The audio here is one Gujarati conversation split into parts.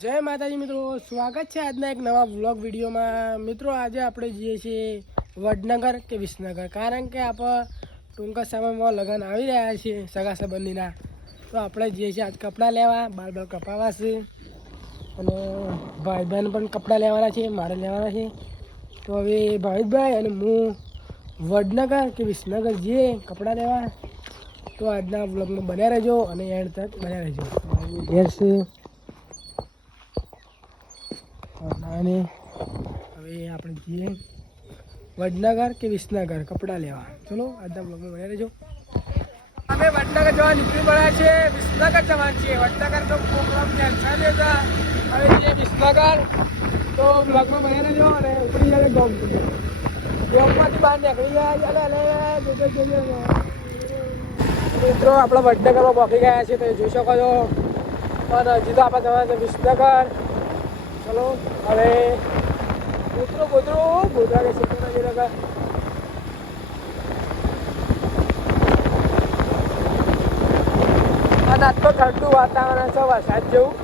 જય માતાજી મિત્રો, સ્વાગત છે આજના એક નવા વ્લોગ વિડીયોમાં। મિત્રો આજે આપણે જઈએ છીએ વડનગર કે વિસનગર, કારણ કે આપણે ટૂંકા સમયમાં લગ્ન આવી રહ્યા છે સગા સંબંધીના। તો આપણે જઈએ છીએ આજ કપડાં લેવા, બાલ કપાવવા છે અને ભાઈ બહેન પણ કપડાં લેવાના છે, મારે લેવાના છે। તો હવે ભાવિકભાઈ અને હું વડનગર કે વિસનગર જઈએ કપડાં લેવા। તો આજના વ્લોગમાં બન્યા રહેજો અને એન્ડ તક બન્યા રહેજો। યસ, અને હવે આપણે જઈએ વડનગર કે વિસનગર કપડાં લેવા। ચલો આજના બ્લોગમાં બન્યા રહેજો। અમે વડનગર જવા નીકળી પડ્યા છે, વિસનગર જવાનું છે। વડનગરનો પ્રોગ્રામ કેન્સલ હતા, હવે જઈએ વિસનગર। તો બ્લોગમાં બન્યા રહેજો અને ઉપરી જાય ગોમમાંથી બહાર નીકળી ગયા। મિત્રો આપણે વડનગરમાં પહોંચી ગયા છે, તો જોઈ શકો છો। પણ હજી તો આપણે જવાના છે વિસનગર। ચલો હવે ગોધરા કે છે અને આજ તો ઠંડુ વાતાવરણ છે, વરસાદ જેવું।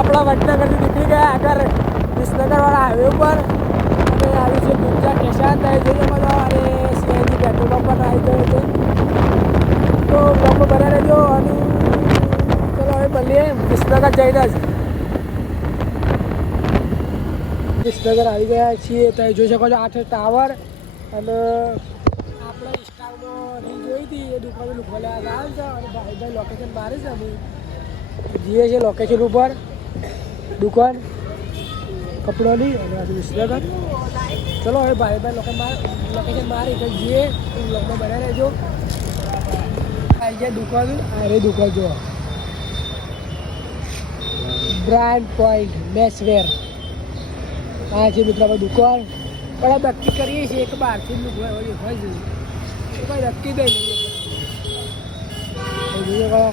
આપણા વડનગરથી નીકળી ગયા આગળ વિસનગરવાળા હાઈવે ઉપર અને આવી છે ગુંજા સ્ટેશન જઈએ બધો, અને સીએનજી પેટ્રોલ પંપ પણ આવી ગયો છે। તો બ્લોગમાં બન્યા રહેજો અને ચલો હવે મળીએ વિસનગર જઈને જ। વિસનગર આવી ગયા છીએ, તો જોઈ શકો છો 8 ટાવર, અને આપણે ઇન્સ્ટામાં રીલ જોઈ હતી એ દુકાન ખોલ્યા લાવ છે, અને ભાઈ લોકેશન બહાર છે। અમે જઈએ છીએ લોકેશન ઉપર દુકાન કપડાની, અને આજે વિસનગર। ચલો હવે ભાઈ લોકેશન મારી તો જઈએ, બ્લોગમાં બન્યા રહેજો। આવી જાય દુકાન, અરે દુકાન જો બ્રાન્ડ પોઈન્ટ મેસવેર આ છે મિત્રો આપણે દુકાન। પણ આ નક્કી કરીએ છીએ એક બહારથી જ હોય છે, કોઈ નક્કી નહીં જોઈએ।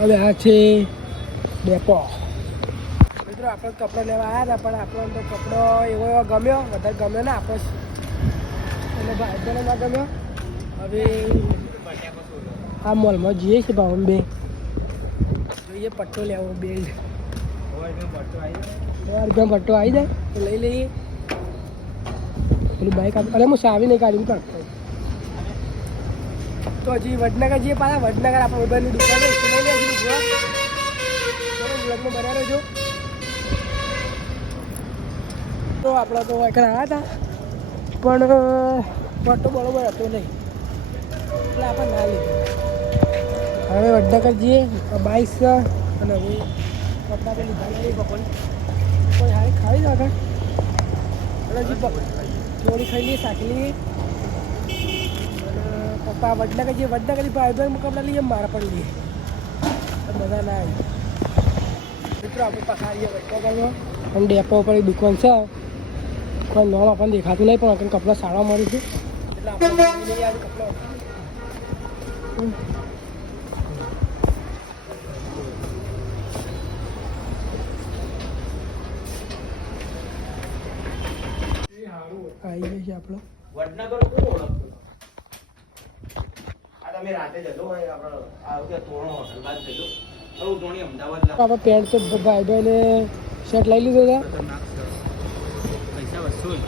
હવે આ છે ડેપો। મિત્રો આપણે કપડો લેવા આવ્યા હતા, પણ આપણને તો કપડો એવો ગમ્યો, વધારે ગમ્યો ને આપણે, એટલે ભાઈ ના ગમ્યો। હવે આ મોલમાં જઈએ છીએ ભાવ બે જોઈએ પટ્ટો લેવો, બેલ્ટ રૂપિયા પટ્ટો આવી જાય તો લઈ લઈએ। પેલું બાઈક અરે હું સાવી નહીં કાઢ્યું કાઢતો, તો હજી વડનગર જઈએ પાછા વડનગર આપણે ઉબરની દુકાન લઈ લઈએ હજી બ્લોગમાં બન્યા રહેજો। તો આપણે તો એકર આવ્યા હતા, પણ ફોટો બરોબર હતો નહીં એટલે આપણે ના લીધું। હવે વડનગર જઈએ બાઈક છે, અને હવે કપડા પેલી લીધા પકોડી કોઈ હારી ખાવી જ આગળ ચોળી ખાઈ લઈએ, શાકી લઈએ। પપ્પા વડનગર જઈએ, વડનગર ભાઈ કપડા લઈએ, મારા પણ લઈએ, બધા ના આવી। મિત્રો આપણે પસાડીએ વડનગરમાં, અને ડેપો ઉપર એક દુકાન છે, કોઈ નામ આપણને દેખાતું નહીં, પણ આપણને કપડાં સારા મળે છે, એટલે આપણે લઈએ આજે કપડાં। આવી જાય છે આપણો વડનગર કોણ ઓળખતું? આ તમે રાતે જતો હોય આપણે આવતે તોણો હોટલ બાદ જતો હું તોણી અમદાવાદ આપણે પેન્ટ તો ભાઈ ભાઈને શર્ટ લઈ લીધો છે, પૈસા વસૂલ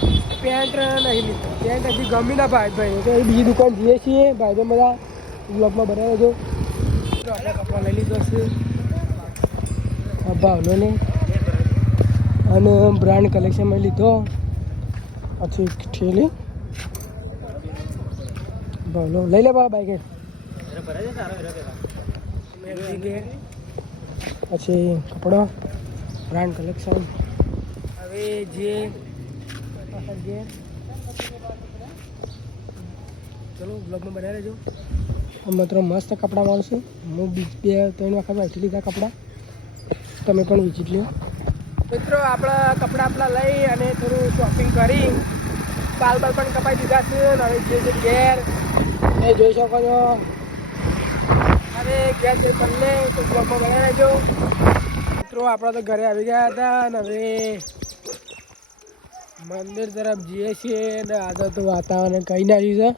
પેન્ટ નહીં લીધો, પેન્ટ હજી ગમી ના ભાઈ તો એ બીજી દુકાન જઈએ છીએ ભાઈ બધા બ્લોગમાં બનાવ્યો છો। આપણે કપડાં લઈ લીધો છે ભાવનો ને, અને બ્રાન્ડ કલેક્શનમાં લીધો। પછી ઠેલી ભાવનો લઈ લે બાઈક, પછી કપડો બ્રાન્ડ કલેક્શન। હવે જે ચલો બ્લોગમાં બનાવી રહેજો। માત્ર મસ્ત કપડાં મળશે, હું 2-3 વખત વાંચી લીધા કપડાં, તમે પણ વિઝિટ લો। મિત્રો આપણા કપડાં લઈ અને થોડું શોપિંગ કરી બાલ પણ કપાઈ દીધા છે, હવે જે ઘેર એ જોઈ શકો છો। ઘેર જઈ બંને તો બ્લોગમાં બનાવી રહેજો. મિત્રો આપણા તો ઘરે આવી ગયા હતા અને હવે મંદિર તરફ જઈએ છીએ ને આજે તો વાતાવરણ કઈ નાખ્યું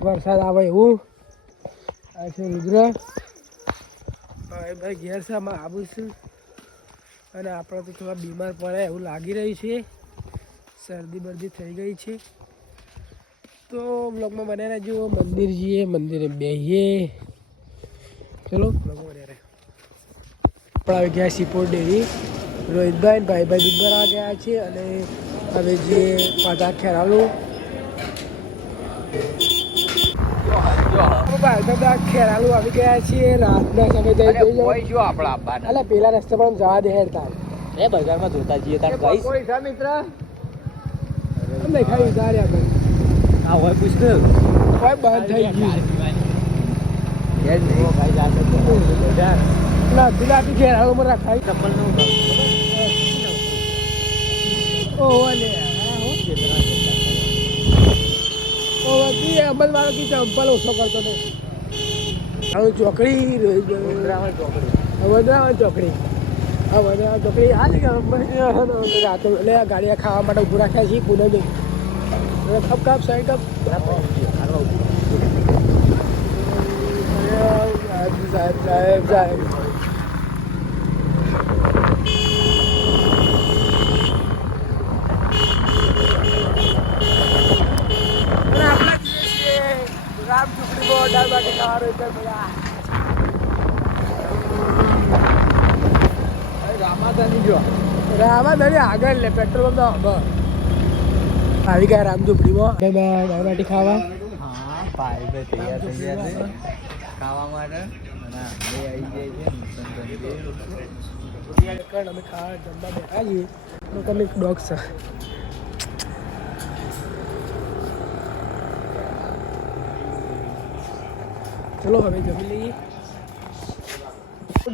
છે વરસાદ આવે એવું. આ છે રુદ્ર ભાઈ ઘેર છે આમાં આવું છું અને આપણે તો થોડા બીમાર પડે એવું લાગી રહ્યું છે. શરદી બરદી થઈ ગઈ છે તો બ્લોગમાં બને રહેજો. મંદિર જઈએ મંદિરે બેસીએ. ચલો બ્લોગમાં બને રહે. આપણે આવી ગયા સિપોર ડેરી. રોહિતભાઈ ભાઈભાઈ દૂધ ભરવા ગયા છે અને હવે જે પાછા ખેરાલું ખેરાલુ આવી ગયા છીએ. રાતના સમય જઈ એટલે પેલા રસ્તે પણ જવા દે હેરતા એ બજારમાં જોતા જઈએ તાર ગાઈસ અમે ખાઈ ઉધાર્યા ભાઈ આ હોય પૂછ કોઈ બંધ થઈ ગયું ગુલાબી ખેરાલુમાં રખાય ચપ્પલ નું ઓહો લે અમલવાળો કી ચંપલ ઓછો કરતો ને હવે ચોકડી વડરાવણ ચોકડી હાલ રાતે એટલે ગાડીયા ખાવા માટે ઊભું રાખ્યા છીએ પૂનમ કપ કપ સાઈડ કપ સાહેબ રામ ઝુકડીમાં દાળ બાટી ખાવાનું એટલે બધા રામાધાની આગળ લે પેટ્રોલ પંપ આવી ગયા રામ ઝુકડીમાં દાળ બાટી ખાવા. હા ભાઈ બે તૈયાર થઈ ગયા છે ખાવા માટે અને બે આવી જાય છે. અમે ખાવા જમવા બેઠા છીએ તો તમે ડોગ છે. ચલો હવે જમી લઈએ.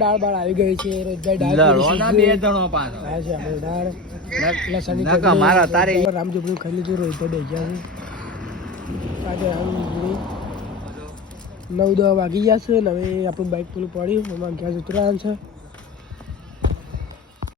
દાળ બાળ આવી ગઈ છે. રોજભાઈ દાળ બે જણો પાછો હા છે આપણે દાળ લસણની નકા મારા તારે રામઝુકડી ખાઈ લીધું. રોજભાઈ દઈ ગયા છે આજે રામઝુકડી 9-10 વાગી ગયા છે ને હવે આપણું બાઇક પેલું પડ્યું એમાં ગેસ ઉતરવાનું છે.